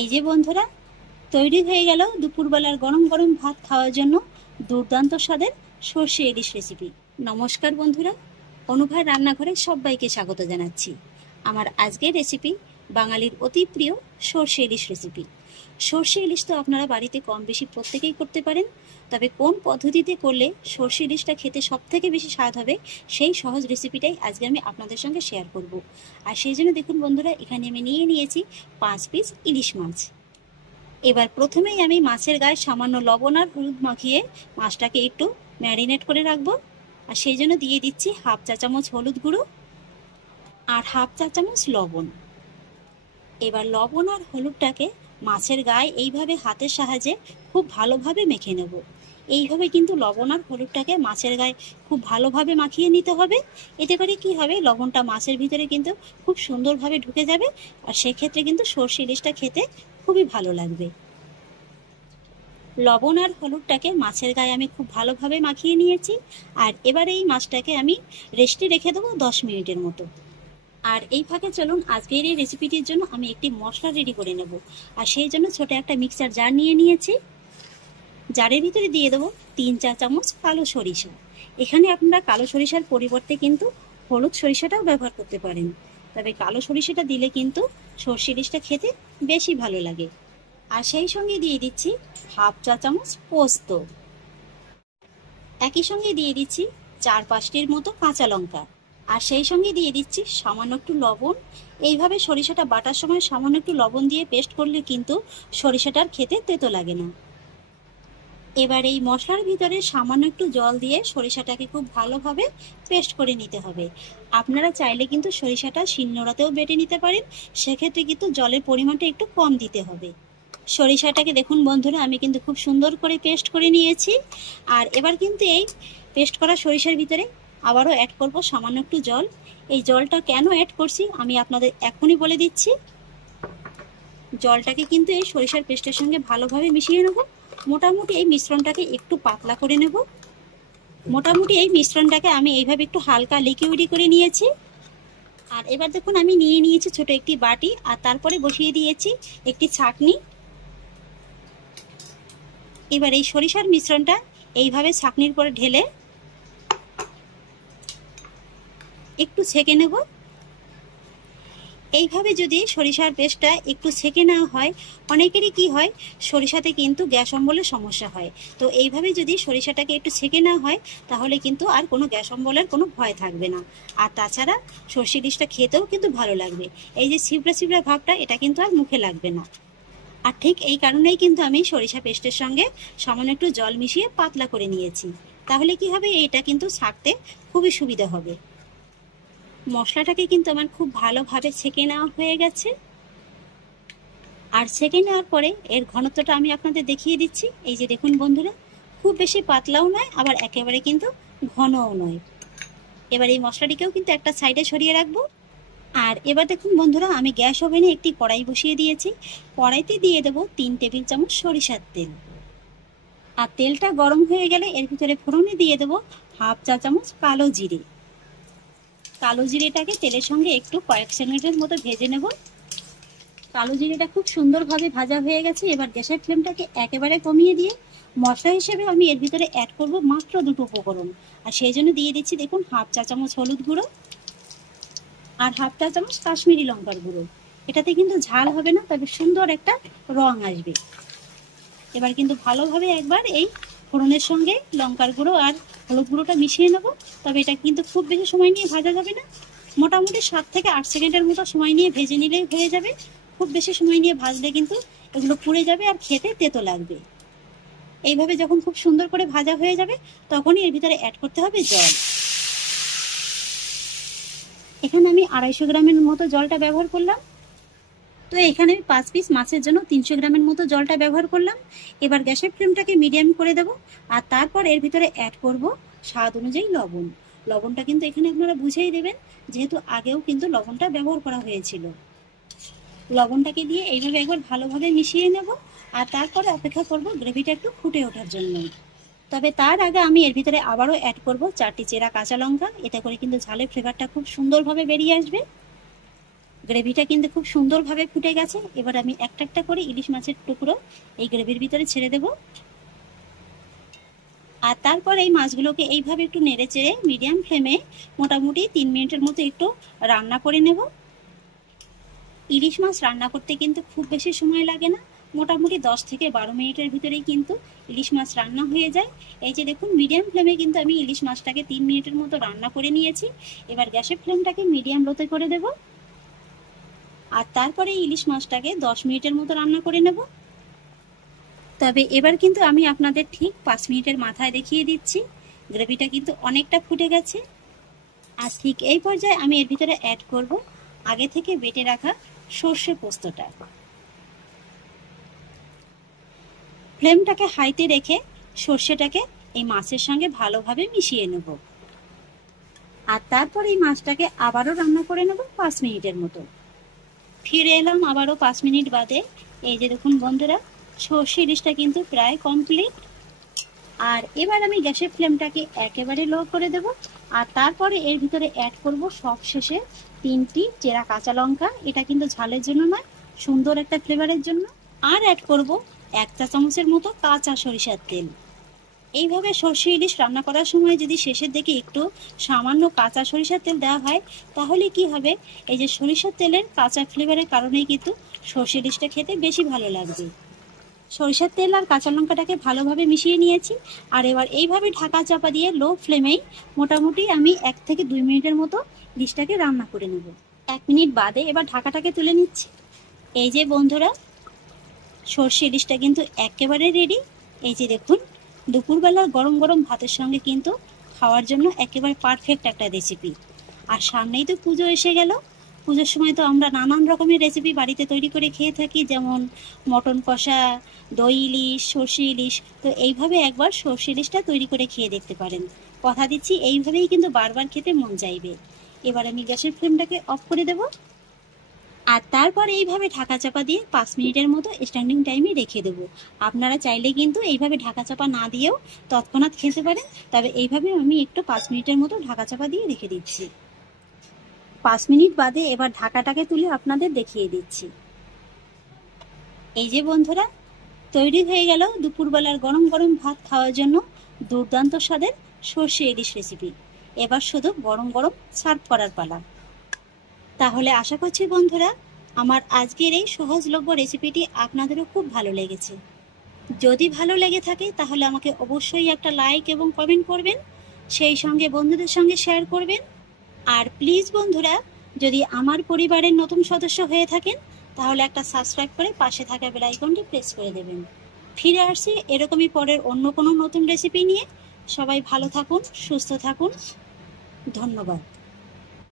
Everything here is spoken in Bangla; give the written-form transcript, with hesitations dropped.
এই যে বন্ধুরা, তৈরি হয়ে গেল দুপুরবেলার গরম গরম ভাত খাওয়ার জন্য দুর্দান্ত স্বাদের সর্ষে ইলিশ রেসিপি। নমস্কার বন্ধুরা, অনুভার রান্নাঘরে সবাইকে স্বাগত জানাচ্ছি। আমার আজকের রেসিপি বাঙালির অতি প্রিয় সর্ষে ইলিশ রেসিপি। সর্ষে ইলিশ তো আপনারা বাড়িতে কম বেশি প্রত্যেকেই করতে পারেন, তবে কোন পদ্ধতিতে করলে সর্ষে ইলিশটা খেতে সব থেকে বেশি স্বাদ হবে সেই সহজ রেসিপিটাই আজকে আমি আপনাদের সঙ্গে শেয়ার করব। আর সেই জন্য দেখুন বন্ধুরা, এখানে আমি নিয়ে নিয়েছি 5 পিস ইলিশ মাছ। এবার প্রথমেই আমি মাছের গায়ে সামান্য লবণ আর হলুদ মাখিয়ে মাছটাকে একটু ম্যারিনেট করে রাখবো। আর সেই জন্য দিয়ে দিচ্ছি হাফ চা চামচ হলুদ গুঁড়ো আর হাফ চা চামচ লবণ। এবার লবণ আর হলুদটাকে মাছের গায়ে এইভাবে হাতের সাহায্যে খুব ভালোভাবে মেখে নেব। এইভাবে কিন্তু লবণ আর হলুদটাকে মাছের গায়ে খুব ভালোভাবে মাখিয়ে নিতে হবে। এতে করে কি হবে, লবণটা মাছের ভিতরে কিন্তু খুব সুন্দরভাবে ঢুকে যাবে, আর সেক্ষেত্রে কিন্তু সর্ষে ইলিশটা খেতে খুবই ভালো লাগবে। লবণ আর হলুদটাকে মাছের গায়ে আমি খুব ভালোভাবে মাখিয়ে নিয়েছি। আর এবারে এই মাছটাকে আমি রেস্টে রেখে দেবো 10 মিনিটের মতো। আর এই ফাঁকে চলুন আজকের এই রেসিপিটির জন্য আমি একটি মশলা রেডি করে নেব। আর সেই জন্য ছোট একটা মিক্সার জার নিয়ে নিয়েছি। জারের ভিতরে দিয়ে দেবো 3-4 চামচ কালো সরিষা। এখানে আপনারা কালো সরিষার পরিবর্তে কিন্তু হলুদ সরিষাটাও ব্যবহার করতে পারেন, তবে কালো সরিষাটা দিলে কিন্তু সর্ষে ইলিশটা খেতে বেশি ভালো লাগে। আর সেই সঙ্গে দিয়ে দিচ্ছি হাফ চা চামচ পোস্ত। একই সঙ্গে দিয়ে দিচ্ছি 4-5টির মতো কাঁচা লঙ্কা। আর সেই সঙ্গে দিয়ে দিচ্ছি সামান্য একটু লবণ। এইভাবে সরিষাটা বাটার সময় সামান্য একটু লবণ দিয়ে পেস্ট করলে কিন্তু সরিষাটার খেতে তেতো লাগে না। এবার এই মশলার ভিতরে সামান্য একটু জল দিয়ে সরিষাটাকে খুব ভালোভাবে পেস্ট করে নিতে হবে। আপনারা চাইলে কিন্তু সরিষাটা শিলনোড়াতেও বেটে নিতে পারেন, সেক্ষেত্রে কিন্তু জলের পরিমাণটা একটু কম দিতে হবে। সরিষাটাকে দেখুন বন্ধুরা, আমি কিন্তু খুব সুন্দর করে পেস্ট করে নিয়েছি। আর এবার কিন্তু এই পেস্ট করা সরিষার ভিতরে আবারও অ্যাড করব সামান্য একটু জল। এই জলটা কেন অ্যাড করছি আমি আপনাদের এখনই বলে দিচ্ছি। জলটাকে কিন্তু এই সরিষার পেস্টের সঙ্গে ভালোভাবে মিশিয়ে নেব। মোটামুটি এই মিশ্রণটাকে একটু পাতলা করে নেব। মোটামুটি এই মিশ্রণটাকে আমি এইভাবে একটু হালকা লিকুইডি করে নিয়েছি। আর এবার দেখুন আমি নিয়ে নিয়েছি ছোট একটি বাটি, আর তারপরে বসিয়ে দিয়েছি একটি ছাঁকনি। এবার এই সরিষার মিশ্রণটা এইভাবে ছাঁকনির পরে ঢেলে একটু ছেঁকে নেব। এইভাবে যদি সরিষার পেস্টটা একটু ছেঁকে নেওয়া হয়, অনেকেরই কি হয় সরিষাতে কিন্তু গ্যাস অম্বলের সমস্যা হয়, তো এইভাবে যদি সরিষাটাকে একটু ছেঁকে নেওয়া হয় তাহলে কিন্তু আর কোনো গ্যাস অম্বলের কোনো ভয় থাকবে না। আর তাছাড়া সর্ষে ইলিশটা খেতেও কিন্তু ভালো লাগবে। এই যে ছিবড়া ছিবড়া ভাবটা, এটা কিন্তু আর মুখে লাগবে না। আর ঠিক এই কারণেই কিন্তু আমি সরিষা পেস্টের সঙ্গে সামান্য একটু জল মিশিয়ে পাতলা করে নিয়েছি। তাহলে কি হবে, এইটা কিন্তু ছাঁকতে খুবই সুবিধা হবে। মশলাটাকে কিন্তু আমার খুব ভালোভাবে ছেঁকে নেওয়া হয়ে গেছে। আর ছেঁকে নেওয়ার পরে এর ঘনত্বটা আমি আপনাদের দেখিয়ে দিচ্ছি। এই যে দেখুন বন্ধুরা, খুব বেশি পাতলাও নয়, আবার একেবারে কিন্তু ঘনও নয়। এবার এই মশলাটিকেও কিন্তু একটা সাইডে সরিয়ে রাখবো। আর এবার দেখুন বন্ধুরা, আমি গ্যাস ওভেনে একটি কড়াই বসিয়ে দিয়েছি। কড়াইতে দিয়ে দেবো 3 টেবিল চামচ সরিষার তেল। আর তেলটা গরম হয়ে গেলে এর ভিতরে ফোড়নে দিয়ে দেবো হাফ চা চামচ কালো জিরে। কালো জিরেটাকে তেলের সঙ্গে একটু কয়েক সেকেন্ডের মতো ভেজে নেব। কালো জিরেটা খুব সুন্দরভাবে ভাজা হয়ে গেছে। এবার গ্যাসের ফ্লেমটাকে একেবারে কমিয়ে দিয়ে মশলা হিসেবে আমি এর ভিতরে অ্যাড করব মাত্র 2টো উপকরণ। আর সেই জন্য দিয়ে দিচ্ছি দেখুন হাফ চা চামচ হলুদ গুঁড়ো আর হাফ চা চামচ কাশ্মীরি লঙ্কার গুঁড়ো। এটাতে কিন্তু ঝাল হবে না, তবে সুন্দর একটা রং আসবে। এবার কিন্তু ভালোভাবে একবার এই ফোড়নের সঙ্গে লঙ্কার গুঁড়ো আর হলুদ গুঁড়োটা মিশিয়ে নেব। তবে এটা কিন্তু খুব বেশি সময় নিয়ে ভাজা যাবে না, মোটামুটি 7 থেকে 8 সেকেন্ডের মতো সময় নিয়ে ভেজে নিলেই হয়ে যাবে। খুব বেশি সময় নিয়ে ভাজলে কিন্তু এগুলো পুড়ে যাবে আর খেতে তেতো লাগবে। এইভাবে যখন খুব সুন্দর করে ভাজা হয়ে যাবে তখনই এর ভিতরে অ্যাড করতে হবে জল। এখানে আমি 250 গ্রামের মতো জলটা ব্যবহার করলাম। তো এখানে আমি 5 পিস মাছের জন্য 300 গ্রামের মতো জলটা ব্যবহার করলাম। এবার গ্যাসের ফ্লেমটাকে মিডিয়াম করে দেব। আর তারপর এর ভিতরে অ্যাড করব স্বাদ অনুযায়ী লবণ। লবণটা কিন্তু এখানে আপনারা বুঝেই দেবেন, যেহেতু আগেও কিন্তু লবণটা ব্যবহার করা হয়েছিল। লবণটাকে দিয়ে এইভাবে একবার ভালোভাবে মিশিয়ে নেব। আর তারপরে অপেক্ষা করব গ্রেভিটা একটু ফুটে ওঠার জন্য। তবে তার আগে আমি এর ভিতরে আবারও অ্যাড করব 4টি চেরা কাঁচা লঙ্কা। এতে করে কিন্তু ঝালের ফ্লেভারটা খুব সুন্দরভাবে বেরিয়ে আসবে। গ্রেভিটা কিন্তু খুব সুন্দরভাবে ফুটে গেছে। এবার আমি একটা একটা করে ইলিশ মাছের টুকরো এই গ্রেভির ভিতরে ছেড়ে দেব। আর তারপর এই মাছগুলোকে এইভাবে একটু নেড়ে চেড়ে মিডিয়াম ফ্লেমে মোটামুটি 3 মিনিটের মতো একটু রান্না করে নেব। ইলিশ মাছ রান্না করতে কিন্তু খুব বেশি সময় লাগে না, মোটামুটি 10 থেকে 12 মিনিটের ভিতরেই কিন্তু ইলিশ মাছ রান্না হয়ে যায়। এই যে দেখুন, মিডিয়াম ফ্লেমে কিন্তু আমি ইলিশ মাছটাকে 3 মিনিটের মতো রান্না করে নিয়েছি। এবার গ্যাসের ফ্লেমটাকে মিডিয়াম লোতে করে দেব। আর তারপরে ইলিশ মাছটাকে 10 মিনিটের মতো রান্না করে নেব। তবে এবার কিন্তু আমি আপনাদের ঠিক 5 মিনিটের মাথায় দেখিয়ে দিচ্ছি, গ্রেভিটা কিন্তু অনেকটা ফুটে গেছে। আর ঠিক এই পর্যায়ে আমি এর ভিতরে অ্যাড করব আগে থেকে বেটে রাখা সর্ষে পোস্তটা। ফ্লেমটাকে হাইতে রেখে সর্ষেটাকে এই মাছের সঙ্গে ভালোভাবে মিশিয়ে নেব। আর তারপর এই মাছটাকে আবারও রান্না করে নেব 5 মিনিটের মতো। ফিরে এলাম আবারও 5 মিনিট বাদে। এই যে দেখুন বন্ধুরা, সর্ষে ইলিশটা কিন্তু প্রায় কমপ্লিট। আর এবার আমি গ্যাসের ফ্লেমটাকে একেবারে লো করে দেব। আর তারপরে এর ভিতরে অ্যাড করব সব শেষে 3টি চেরা কাঁচা লঙ্কা। এটা কিন্তু ঝালের জন্য নয়, সুন্দর একটা ফ্লেভারের জন্য। আর অ্যাড করব 1 চা চামচের মতো কাঁচা সরিষার তেল। এইভাবে সর্ষে ইলিশ রান্না করার সময় যদি শেষের দিকে একটু সামান্য কাঁচা সরিষার তেল দেওয়া হয়, তাহলে কি হবে, এই যে সরিষার তেলের কাঁচা ফ্লেভারের কারণেই কিন্তু সর্ষে ইলিশটা খেতে বেশি ভালো লাগবে। সরিষার তেল আর কাঁচা লঙ্কাটাকে ভালোভাবে মিশিয়ে নিয়েছি। আর এবার এইভাবে ঢাকা চাপা দিয়ে লো ফ্লেমেই মোটামুটি আমি 1 থেকে 2 মিনিটের মতো ইলিশটাকে রান্না করে নেব। 1 মিনিট বাদে এবার ঢাকাটাকে তুলে নিচ্ছি। এই যে বন্ধুরা, সর্ষে ইলিশটা কিন্তু একেবারে রেডি। এই যে দেখুন, দুপুরবেলার গরম গরম ভাতের সঙ্গে কিন্তু খাওয়ার জন্য একেবারে পারফেক্ট একটা রেসিপি। আর সামনেই তো পুজো এসে গেল। পুজোর সময় তো আমরা নানান রকমের রেসিপি বাড়িতে তৈরি করে খেয়ে থাকি, যেমন মটন কষা, দই ইলিশ, সর্ষে ইলিশ। তো এইভাবে একবার সর্ষে ইলিশটা তৈরি করে খেয়ে দেখতে পারেন। কথা দিচ্ছি, এইভাবেই কিন্তু বারবার খেতে মন চাইবে। এবার আমি গ্যাসের ফ্লেমটাকে অফ করে দেব। আর তারপর এইভাবে ঢাকা চাপা দিয়ে 5 মিনিটের মতো স্ট্যান্ডিং টাইমে রেখে দেবো। আপনারা চাইলে কিন্তু এইভাবে ঢাকা চাপা না দিয়েও তৎক্ষণাৎ খেতে পারেন। তবে এইভাবে আমি একটু 5 মিনিটের মতো ঢাকা চাপা দিয়ে রেখে দিচ্ছি। 5 মিনিট বাদে এবার ঢাকাটাকে তুলে আপনাদের দেখিয়ে দিচ্ছি। এই যে বন্ধুরা, তৈরি হয়ে গেল দুপুরবেলার গরম গরম ভাত খাওয়ার জন্য দুর্দান্ত স্বাদের সর্ষে ইলিশ রেসিপি। এবার শুধু গরম গরম সার্ভ করার পালা। তাহলে আশা করছি বন্ধুরা, আমার আজকের এই সহজলভ্য রেসিপিটি আপনাদেরও খুব ভালো লেগেছে। যদি ভালো লেগে থাকে তাহলে আমাকে অবশ্যই একটা লাইক এবং কমেন্ট করবেন, সেই সঙ্গে বন্ধুদের সঙ্গে শেয়ার করবেন। আর প্লিজ বন্ধুরা, যদি আমার পরিবারের নতুন সদস্য হয়ে থাকেন তাহলে একটা সাবস্ক্রাইব করে পাশে থাকা বেল আইকনটি প্রেস করে দেবেন। ফিরে আসছি এরকমই পরের অন্য কোনো নতুন রেসিপি নিয়ে। সবাই ভালো থাকুন, সুস্থ থাকুন। ধন্যবাদ।